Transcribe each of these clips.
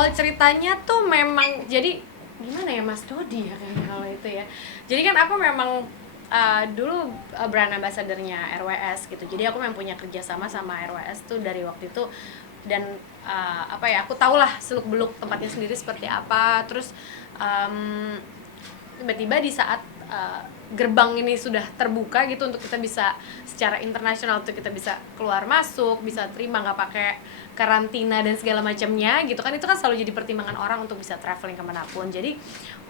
Awal ceritanya tuh memang jadi gimana ya, Mas Dodi ya kayaknya kalau itu ya. Jadi kan aku memang dulu brand ambassador-nya RWS gitu. Jadi aku memang punya kerjasama sama RWS tuh dari waktu itu. Dan apa ya, aku tahulah seluk beluk tempatnya sendiri seperti apa. Terus tiba-tiba di saat gerbang ini sudah terbuka gitu untuk kita bisa secara internasional tuh kita bisa keluar masuk, bisa terima nggak pakai karantina dan segala macamnya gitu kan, itu kan selalu jadi pertimbangan orang untuk bisa traveling kemanapun. Jadi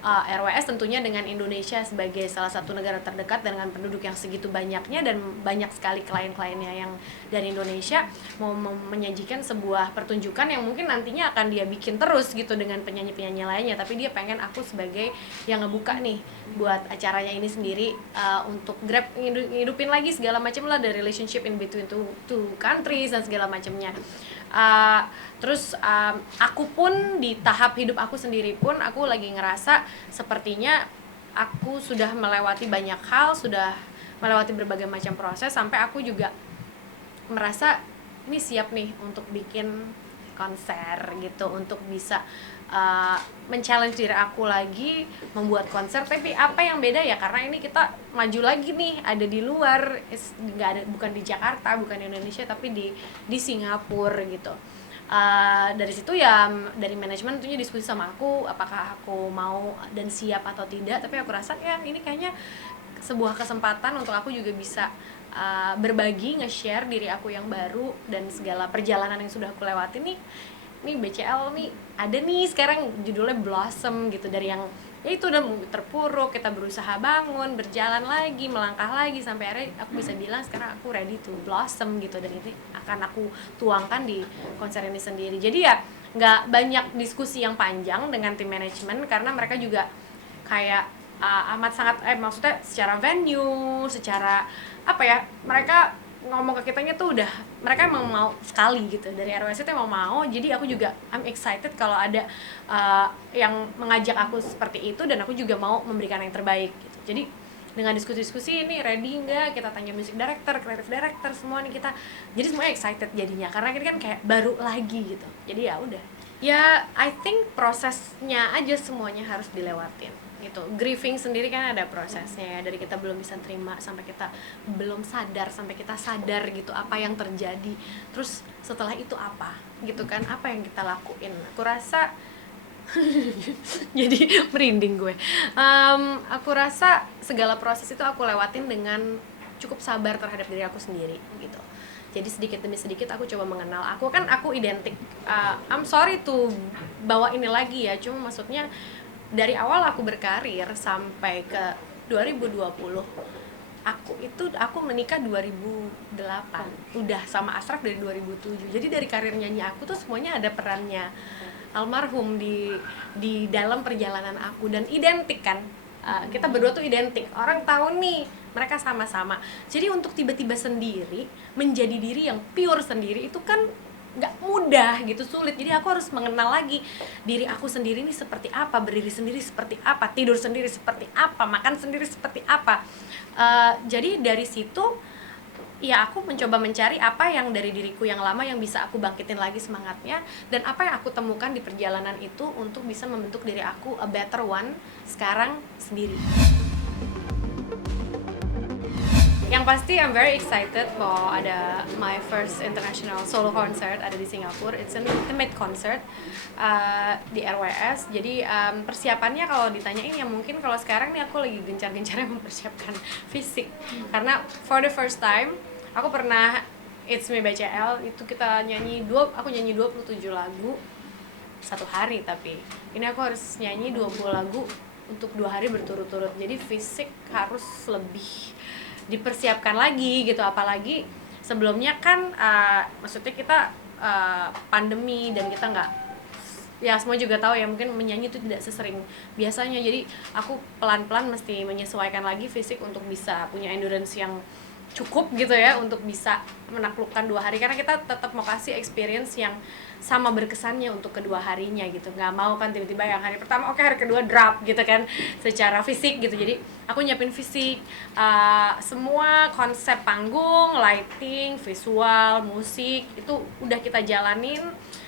RWS tentunya dengan Indonesia sebagai salah satu negara terdekat dengan penduduk yang segitu banyaknya dan banyak sekali klien-kliennya yang dari Indonesia, mau menyajikan sebuah pertunjukan yang mungkin nantinya akan dia bikin terus gitu dengan penyanyi-penyanyi lainnya, tapi dia pengen aku sebagai yang ngebuka nih buat acaranya ini sendiri, untuk Grab ngidupin lagi segala macam lah, the relationship in between two countries dan segala macamnya. Terus aku pun di tahap hidup aku sendiri pun aku lagi ngerasa sepertinya aku sudah melewati banyak hal, sudah melewati berbagai macam proses, sampai aku juga merasa ini siap nih untuk bikin konser gitu, untuk bisa men-challenge diri aku lagi membuat konser. Tapi apa yang beda ya, karena ini kita maju lagi nih, ada di luar, nggak ada, bukan di Jakarta, bukan di Indonesia, tapi di Singapura gitu. Dari situ ya, dari manajemen tentunya diskusi sama aku apakah aku mau dan siap atau tidak. Tapi aku rasa ya ini kayaknya sebuah kesempatan untuk aku juga bisa berbagi, nge-share diri aku yang baru dan segala perjalanan yang sudah aku lewati nih BCL nih ada nih sekarang judulnya Blossom gitu. Dari yang ya itu udah terpuruk, kita berusaha bangun, berjalan lagi, melangkah lagi, sampai akhirnya aku bisa bilang sekarang aku ready to blossom gitu. Dan itu akan aku tuangkan di konser ini sendiri. Jadi ya nggak banyak diskusi yang panjang dengan tim manajemen, karena mereka juga kayak amat sangat maksudnya secara venue, secara apa ya, mereka ngomong ke kitanya tuh udah, mereka emang mau sekali gitu, dari RWS itu emang mau. Jadi aku juga I'm excited kalau ada yang mengajak aku seperti itu, dan aku juga mau memberikan yang terbaik gitu. Jadi dengan diskusi-diskusi ini ready nggak, kita tanya music director, creative director, semua nih kita, jadi semuanya excited jadinya, karena ini kan kayak baru lagi gitu. Jadi ya udah ya, I think prosesnya aja semuanya harus dilewatin gitu. Grieving sendiri kan ada prosesnya ya, dari kita belum bisa terima sampai kita belum sadar, sampai kita sadar gitu apa yang terjadi, terus setelah itu apa gitu kan, apa yang kita lakuin. Aku rasa jadi merinding gue. Aku rasa segala proses itu aku lewatin dengan cukup sabar terhadap diri aku sendiri gitu. Jadi sedikit demi sedikit aku coba mengenal aku, kan aku identik, I'm sorry to bawa ini lagi ya, cuma maksudnya dari awal aku berkarir sampai ke 2020, aku menikah 2008, udah sama Ashraf dari 2007. Jadi dari karir nyanyi aku tuh semuanya ada perannya almarhum di dalam perjalanan aku, dan identik kan. Kita berdua tuh identik, orang tahu nih mereka sama-sama. Jadi untuk tiba-tiba sendiri menjadi diri yang pure sendiri itu kan nggak mudah gitu, sulit. Jadi aku harus mengenal lagi diri aku sendiri ini seperti apa, berdiri sendiri seperti apa, tidur sendiri seperti apa, makan sendiri seperti apa. Jadi dari situ ya aku mencoba mencari apa yang dari diriku yang lama yang bisa aku bangkitin lagi semangatnya, dan apa yang aku temukan di perjalanan itu untuk bisa membentuk diri aku a better one sekarang sendiri. Yang pasti I'm very excited bahwa ada my first international solo concert ada di Singapura. It's an intimate concert di RWS. Jadi persiapannya kalau ditanyain ya mungkin kalau sekarang nih aku lagi gencar-gencarnya mempersiapkan fisik. Karena for the first time aku pernah It's Me BCL itu kita aku nyanyi 27 lagu satu hari, tapi ini aku harus nyanyi 20 lagu untuk 2 hari berturut-turut. Jadi fisik harus lebih dipersiapkan lagi gitu, apalagi sebelumnya kan maksudnya kita pandemi dan kita nggak, ya semua juga tahu ya, mungkin menyanyi itu tidak sesering biasanya. Jadi aku pelan-pelan mesti menyesuaikan lagi fisik untuk bisa punya endurance yang cukup gitu ya untuk bisa menaklukkan 2 hari, karena kita tetap mau kasih experience yang sama berkesannya untuk kedua harinya gitu. Nggak mau kan tiba-tiba yang hari pertama oke, hari kedua drop gitu kan secara fisik gitu. Jadi aku nyiapin fisik, semua konsep panggung, lighting, visual, musik itu udah kita jalanin,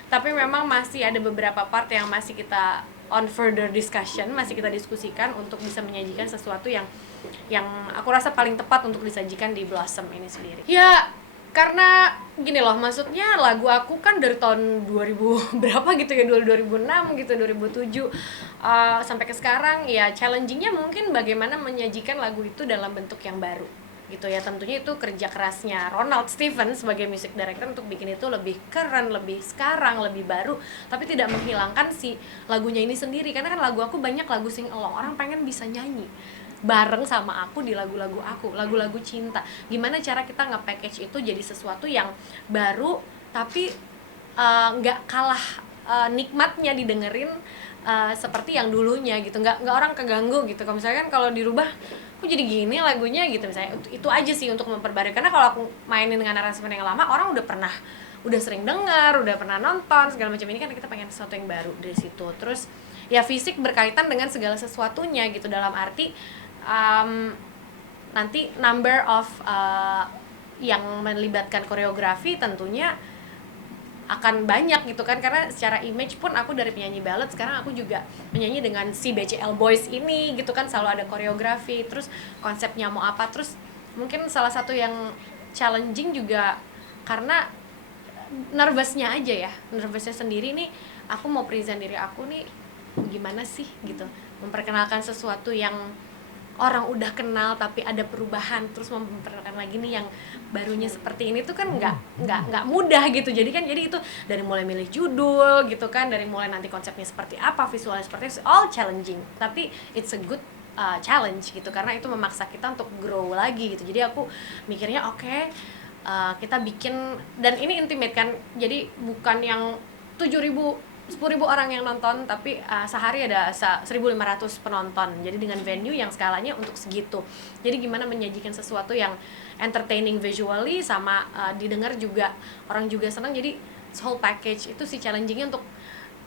tapi memang masih ada beberapa part yang masih kita on further discussion, masih kita diskusikan untuk bisa menyajikan sesuatu yang aku rasa paling tepat untuk disajikan di Blossom ini sendiri. Ya, karena gini loh, maksudnya lagu aku kan dari tahun 2000 berapa gitu ya, 2006 gitu, 2007 sampai ke sekarang ya. Challengingnya mungkin bagaimana menyajikan lagu itu dalam bentuk yang baru gitu ya. Tentunya itu kerja kerasnya Ronald Stevens sebagai music director untuk bikin itu lebih keren, lebih sekarang, lebih baru, tapi tidak menghilangkan si lagunya ini sendiri. Karena kan lagu aku banyak lagu sing along, orang pengen bisa nyanyi bareng sama aku di lagu-lagu aku, lagu-lagu cinta. Gimana cara kita nge-package itu jadi sesuatu yang baru tapi nggak kalah nikmatnya didengerin seperti yang dulunya gitu. Nggak orang keganggu gitu. Kalau misalkan kalau dirubah kok jadi gini lagunya gitu misalnya, itu aja sih untuk memperbarui. Karena kalau aku mainin dengan aransemen yang lama, orang udah sering dengar, udah pernah nonton segala macam. Ini kan kita pengen sesuatu yang baru dari situ. Terus ya fisik berkaitan dengan segala sesuatunya gitu, dalam arti nanti number of yang melibatkan koreografi tentunya akan banyak gitu kan, karena secara image pun aku dari penyanyi ballad sekarang aku juga menyanyi dengan si BCL Boys ini gitu kan, selalu ada koreografi, terus konsepnya mau apa. Terus mungkin salah satu yang challenging juga karena nervousnya aja ya, nervousnya sendiri nih, aku mau present diri aku nih gimana sih gitu, memperkenalkan sesuatu yang orang udah kenal tapi ada perubahan, terus memperkenalkan lagi nih yang barunya seperti ini tuh kan nggak mudah gitu. Jadi itu dari mulai milih judul gitu kan, dari mulai nanti konsepnya seperti apa, visualnya seperti itu, all challenging, tapi it's a good challenge gitu, karena itu memaksa kita untuk grow lagi gitu. Jadi aku mikirnya oke, kita bikin, dan ini intimate kan, jadi bukan yang 10.000 orang yang nonton, tapi sehari ada 1.500 penonton. Jadi dengan venue yang skalanya untuk segitu. Jadi gimana menyajikan sesuatu yang entertaining visually sama didengar juga, orang juga senang. Jadi whole package itu sih challengingnya, untuk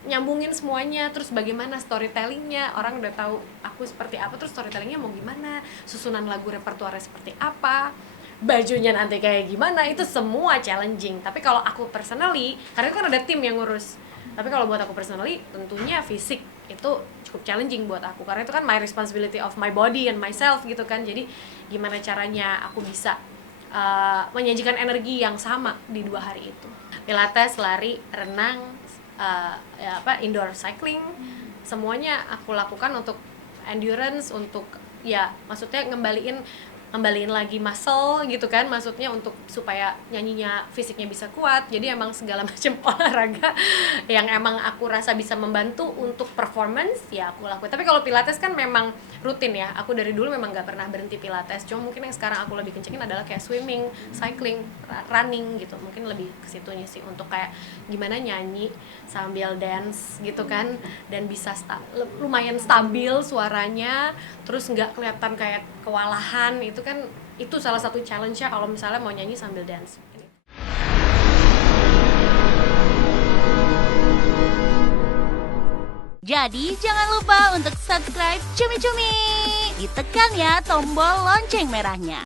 nyambungin semuanya. Terus bagaimana storytellingnya, orang udah tahu aku seperti apa, terus storytellingnya mau gimana, susunan lagu repertuarnya seperti apa, bajunya nanti kayak gimana, itu semua challenging. Tapi kalau aku personally, karena itu kan ada tim yang ngurus, tapi kalau buat aku personally tentunya fisik itu cukup challenging buat aku, karena itu kan my responsibility of my body and myself gitu kan. Jadi gimana caranya aku bisa menyajikan energi yang sama di 2 hari itu. Pilates, lari, renang, indoor cycling, semuanya aku lakukan untuk endurance, untuk ya maksudnya ngembaliin lagi muscle gitu kan, maksudnya untuk supaya nyanyinya fisiknya bisa kuat. Jadi emang segala macam olahraga yang emang aku rasa bisa membantu untuk performance ya aku lakuin. Tapi kalau pilates kan memang rutin ya, aku dari dulu memang nggak pernah berhenti pilates. Cuma mungkin yang sekarang aku lebih kencengin adalah kayak swimming, cycling, running gitu, mungkin lebih ke situnya sih, untuk kayak gimana nyanyi sambil dance gitu kan, dan bisa lumayan stabil suaranya, terus nggak kelihatan kayak kewalahan. Itu kan itu salah satu challenge-nya kalau misalnya mau nyanyi sambil dance. Jadi jangan lupa untuk subscribe Cumi Cumi. Ditekan ya tombol lonceng merahnya.